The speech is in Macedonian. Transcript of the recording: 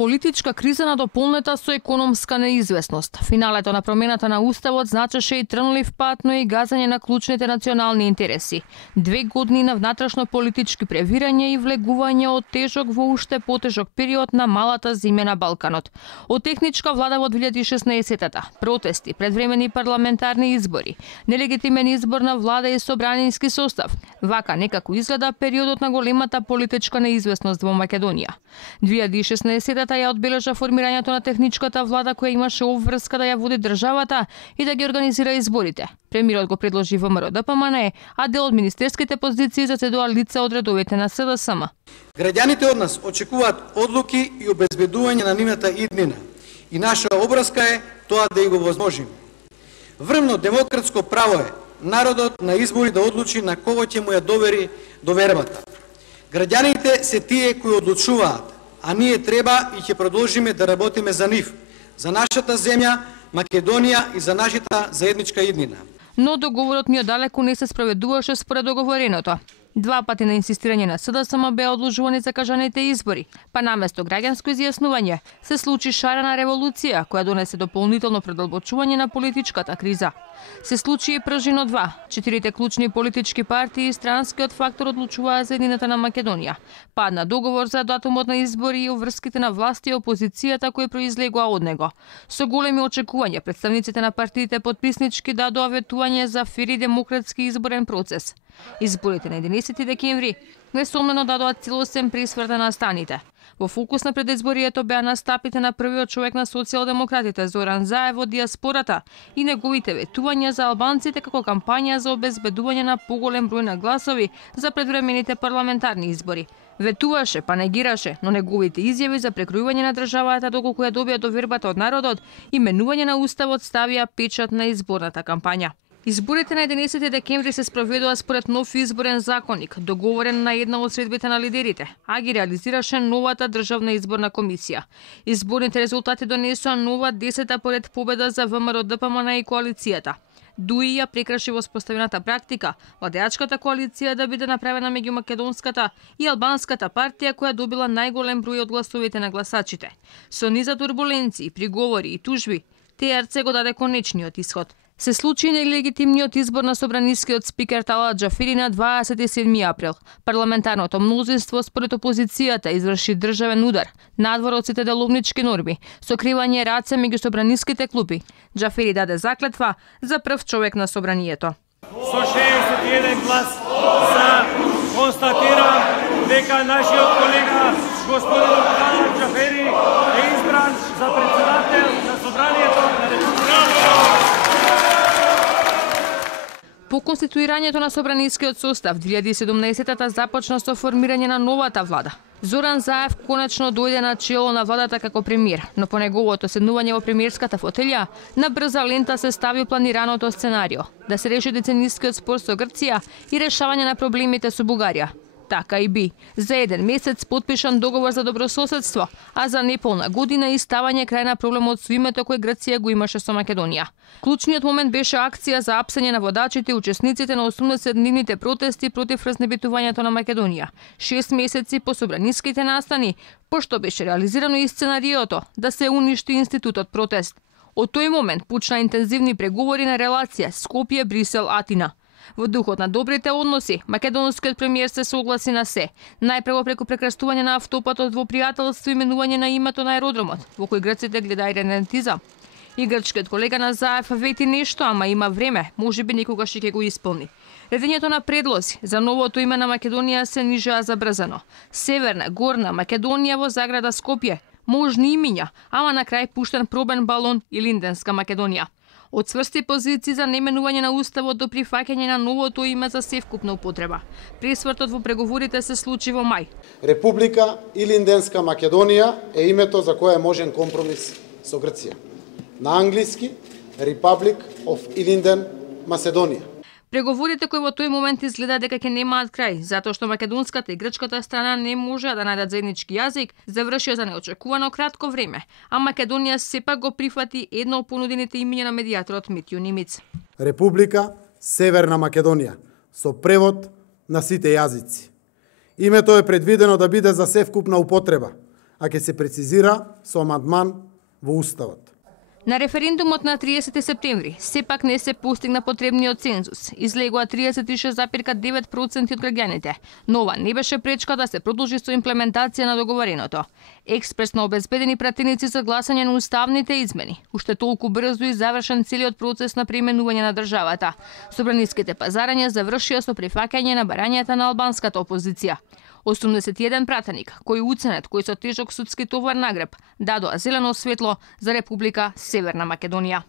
Политичка криза надополнета со економска неизвестност. Финалето на промената на уставот значеше и трнлив пат, но и газање на клучните национални интереси. 2 години на внатрешно политички превирање и влегување од тежок во уште потежок период на малата зима на Балканот. Од техничка влада во 2016-та, протести, предвремени парламентарни избори, нелегитимен избор на влада и собраниски состав. Вака некако изгледа периодот на големата политичка неизвестност во Македонија. 2016-та ја одбележа формирањето на техничката влада која имаше обврска да ја води државата и да ги организира изборите. Премиерот го предложи ВМРО ДПМН, а дел од министерските позиции заседува лица од редовите на СДСМ. Граѓаните од нас очекуваат одлуки и обезбедување на нивната иднина. И наша обврска е тоа да го возможиме. Врвно демократско право е народот на избори да одлучи на кого ќе му ја довери довербата. Граѓаните се тие кои одлучуваат, а ние треба и ќе продолжиме да работиме за нив, за нашата земја, Македонија и за нашата заедничка иднина. Но договорот ни одалеку не се спроведуваше според договореното. 2 пати на инсистирање на СДСМ беа одложувани закажаните избори, па наместо граѓанско изјаснување се случи шарена револуција која донесе дополнително продолбочување на политичката криза. Се случи и пржино 2. 4 клучни политички партии и странскиот фактор одлучуваа за едината на Македонија. Падна договор за датумот на избори и врските на власти и опозицијата кои произлегоа од него. Со големи очекувања представниците на партиите подписнички дадоа ветување за фер и демократски изборен процес. Изборите на 11 декември несомнено дадоа целосен пресврт на станите. Во фокус на предизборието беа настапите на првиот човек на социјалдемократите Зоран Заев од диаспората и неговите ветувања за албанците како кампања за обезбедување на поголем број на гласови за предвремените парламентарни избори. Ветуваше, па негираше, но неговите изјави за прекројување на државата доколку ја добија довербата од народот и менување на уставот ставија печат на изборната кампања. Изборите на 11 декември се спроведоа според нов изборен законник, договорен на една од средбите на лидерите, а ги реализираше новата државна изборна комисија. Изборните резултати донесоа нова 10-та поред победа за ВМРО ДПМН и коалицијата. Дуи ја прекраши воспоставената практика владеачката коалиција да биде направена меѓу македонската и албанската партија која добила најголем број од гласовите на гласачите. Со низа турбуленции, приговори и тужби, ТРЦ го даде конечниот исход. Се случи нелегитимниот избор на собранискиот спикер Талат Џафери на 27 април. Парламентарното мнозинство според опозицијата изврши државен удар надвор од сите деловнички норми, со кривање раце меѓу собраниските клупи. Џафери даде заклетва за прв човек на собранието. Со 61 глас за констатирам дека нашиот колега господин Талат Џафери е избран за председател на собранието на Републиката. По конституирањето на собранискиот состав 2017-та започна со формирање на новата влада. Зоран Заев конечно дојде на чело на владата како премиер, но по неговото седнување во премиерската фотелја на брза лента се стави планираното сценарио да се реши деценискиот спор со Грција и решавање на проблемите со Бугарија. Така и би. За 1 месец подпишан договор за добрососедство, а за неполна година и ставање крај на проблемот со името кој Грција го имаше со Македонија. Клучниот момент беше акција за апсење на водачите и учесниците на 80-дневните протести против разнебитувањето на Македонија. 6 месеци по собраниските настани, пошто беше реализирано и сценариото да се уништи институтот протест. Од тој момент почна интензивни преговори на релација Скопје, Брисел, Атина. Во духот на добрите односи, македонскиот премиер се согласи на се. Најпрво преку прекрастување на автопатот во пријателство и менување на името на аеродромот, во кој грците гледа и ренетизам. И грчкиот колега на Заев вети нешто, ама има време, можеби никогаш ќе го исполни. Редењето на предлози за новото име на Македонија се нижаа забрзано. Северна, Горна Македонија во заграда Скопје, можни имиња, ама на крај пуштен пробен балон и Линденска Македонија. Од цврсти позиции за неменување на уставот до прифаќање на новото име за севкупна употреба. Пресвртот во преговорите се случи во мај. Република Илинденска Македонија е името за кое е можен компромис со Грција. На англиски Republic of Ilinden, Macedоnia. Преговорите кои во тој момент изгледа дека ќе немаат крај, затоа што македонската и грчката страна не можеа да најдат заеднички јазик, завршија за неочекувано кратко време, а Македонија сепак го прифати едно од понудените имиња на медијаторот Митју Нимиц. Република Северна Македонија со превод на сите јазици. Името е предвидено да биде за севкупна употреба, а ќе се прецизира со амандман во Уставот. На референдумот на 30 септември сепак не се постигна потребниот цензус. Излегува 36,9% од граѓаните, но ова не беше пречка да се продолжи со имплементација на договореното. Експресно обезбедени пратеници за гласање на уставните измени, уште толку брзо и завршен целиот процес на преименување на државата. Собраниските пазарања завршија со прифаќање на барањата на албанската опозиција. 81 пратеник, кои уценет кои со тежок судски товар на греб, дадоа зелено светло за Република Северна Македонија.